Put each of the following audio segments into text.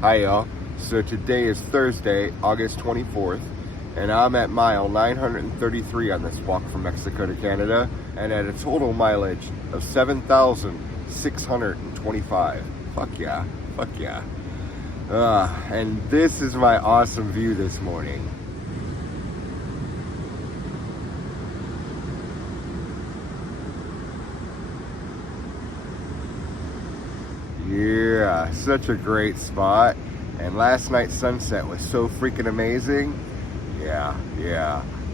Hi y'all. So today is Thursday, August 24th, and I'm at mile 933 on this walk from Mexico to Canada, and at a total mileage of 7,625. Fuck yeah, fuck yeah. And this is my awesome view this morning. Yeah, such a great spot. And last night's sunset was so freaking amazing. Yeah.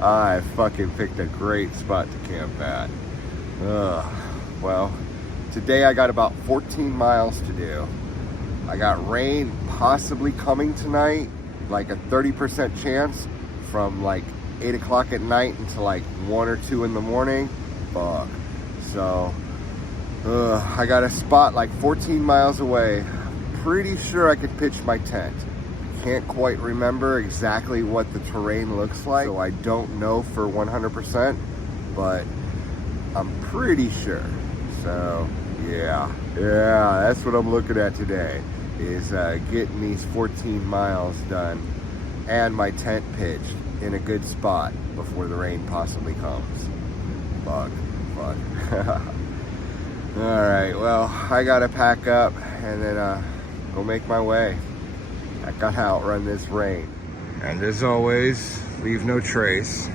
I fucking picked a great spot to camp at. Well, today I got about 14 miles to do. I got rain possibly coming tonight, like a 30% chance from like 8 o'clock at night until like 1 or 2 in the morning. Fuck. So, I got a spot like 14 miles away. Pretty sure I could pitch my tent. Can't quite remember exactly what the terrain looks like, so I don't know for 100%, but I'm pretty sure. So yeah, that's what I'm looking at today, is getting these 14 miles done and my tent pitched in a good spot before the rain possibly comes. Fuck. All right, well, I gotta pack up and then go make my way. I gotta outrun this rain. And as always, leave no trace.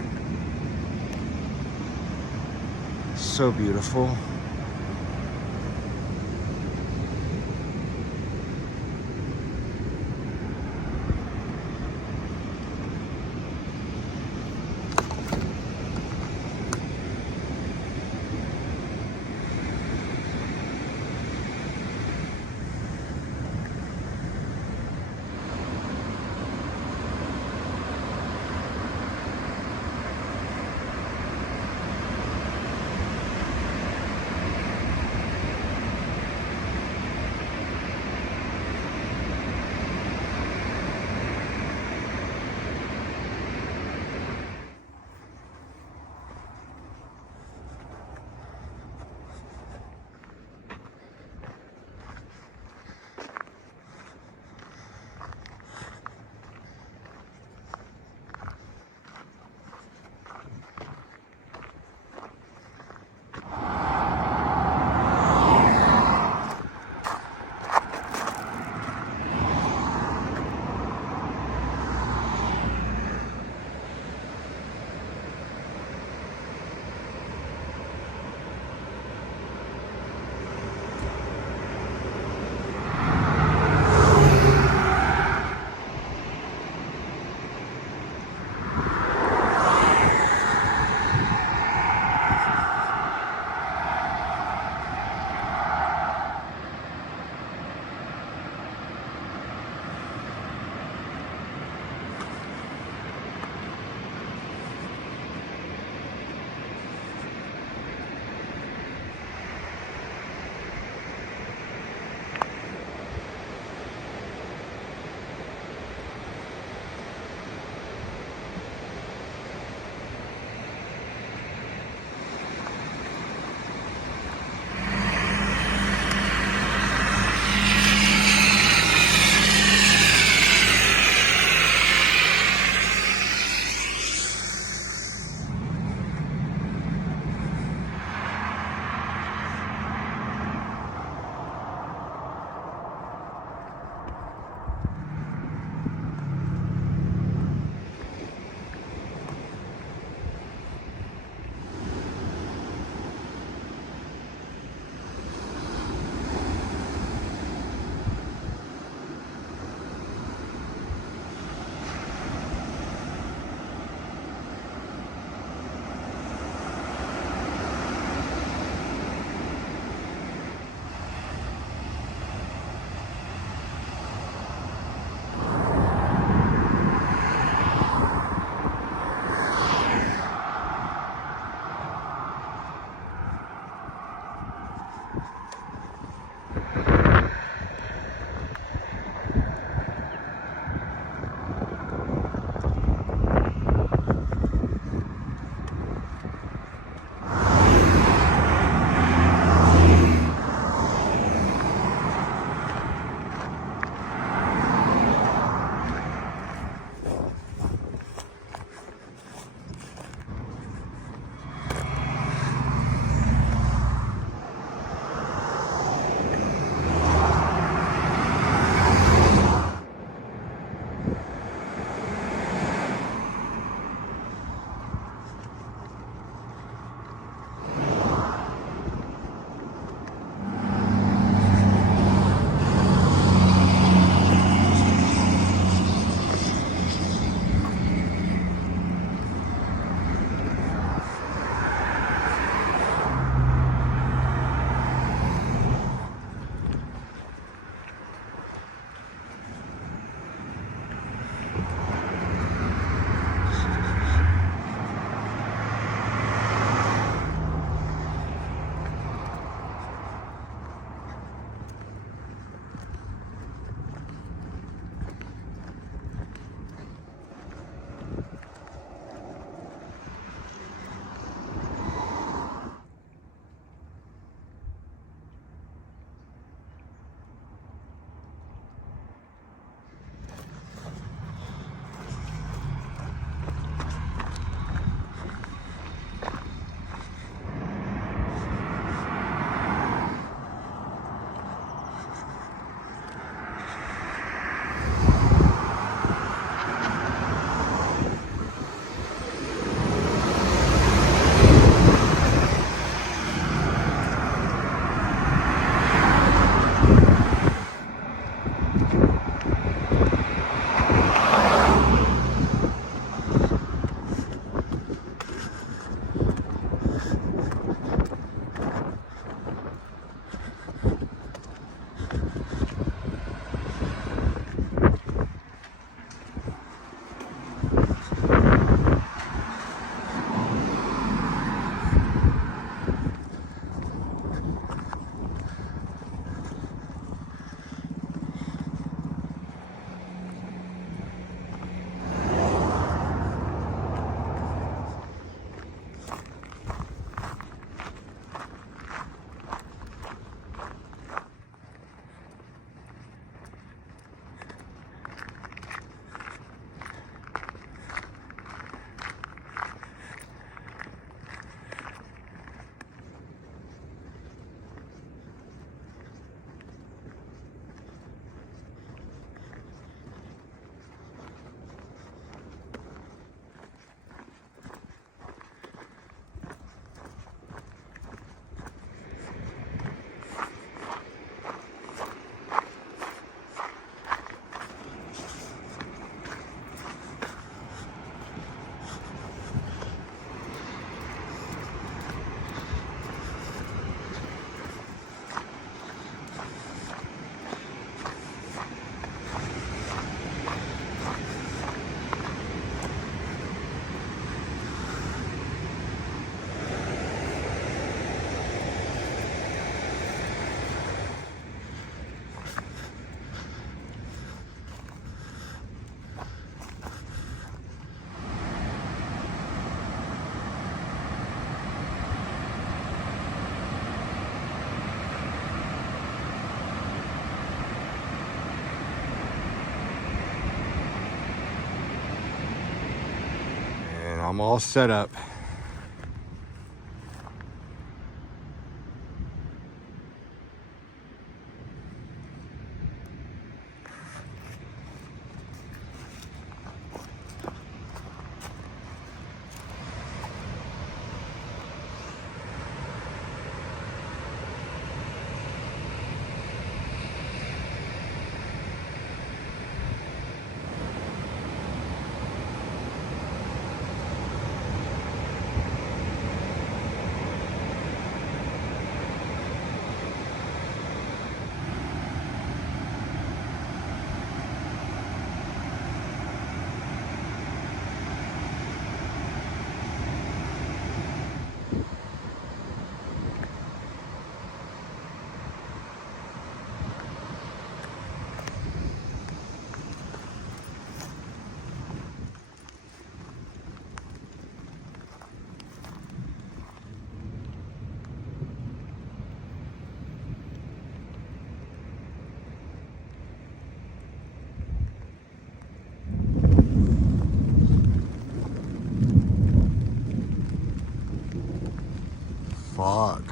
So beautiful. I'm all set up. Fuck.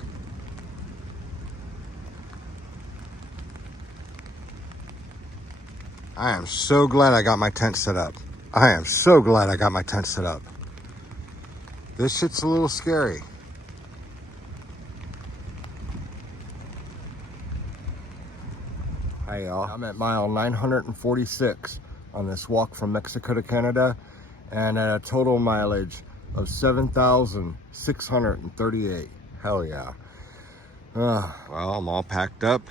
I am so glad I got my tent set up. I am so glad I got my tent set up. This shit's a little scary. Hi y'all, I'm at mile 946 on this walk from Mexico to Canada, and at a total mileage of 7,638. Hell yeah. Well, I'm all packed up.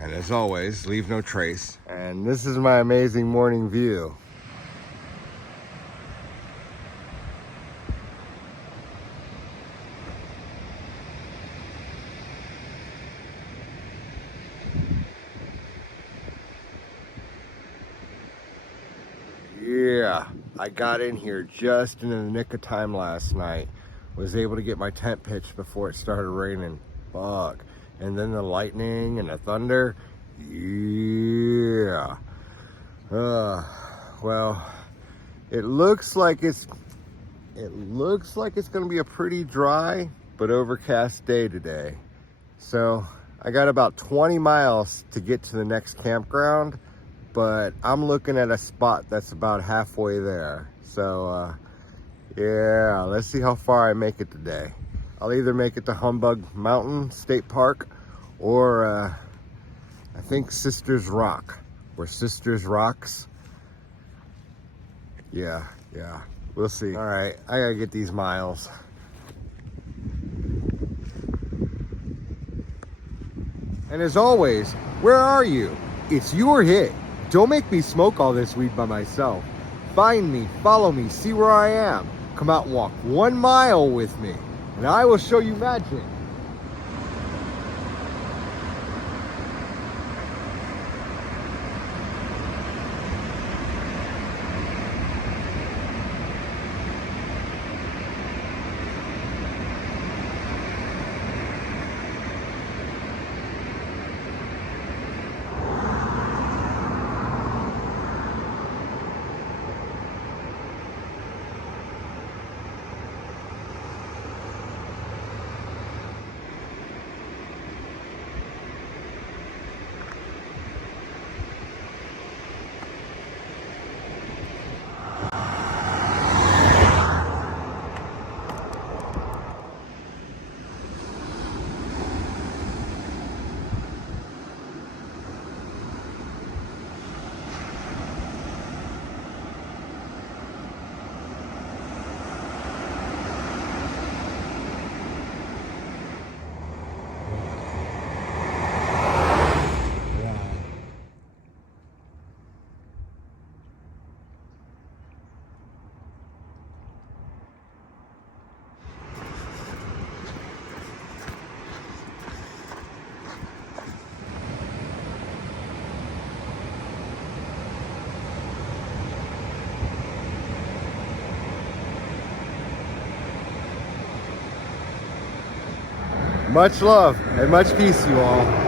And as always, leave no trace. And this is my amazing morning view. Yeah, I got in here just in the nick of time last night. Was able to get my tent pitched before it started raining. Fuck. And then the lightning and the thunder. Yeah. Well, it looks like it's gonna be a pretty dry but overcast day today. So I got about 20 miles to get to the next campground, but I'm looking at a spot that's about halfway there. So yeah, let's see how far I make it today. I'll either make it to Humbug Mountain State Park or I think Sisters Rock, or Sisters Rocks. Yeah, we'll see. All right, I gotta get these miles. And as always, where are you? It's your hit. Don't make me smoke all this weed by myself. Find me, follow me, see where I am. Come out and walk 1 mile with me, and I will show you magic. Much love and much peace, you all.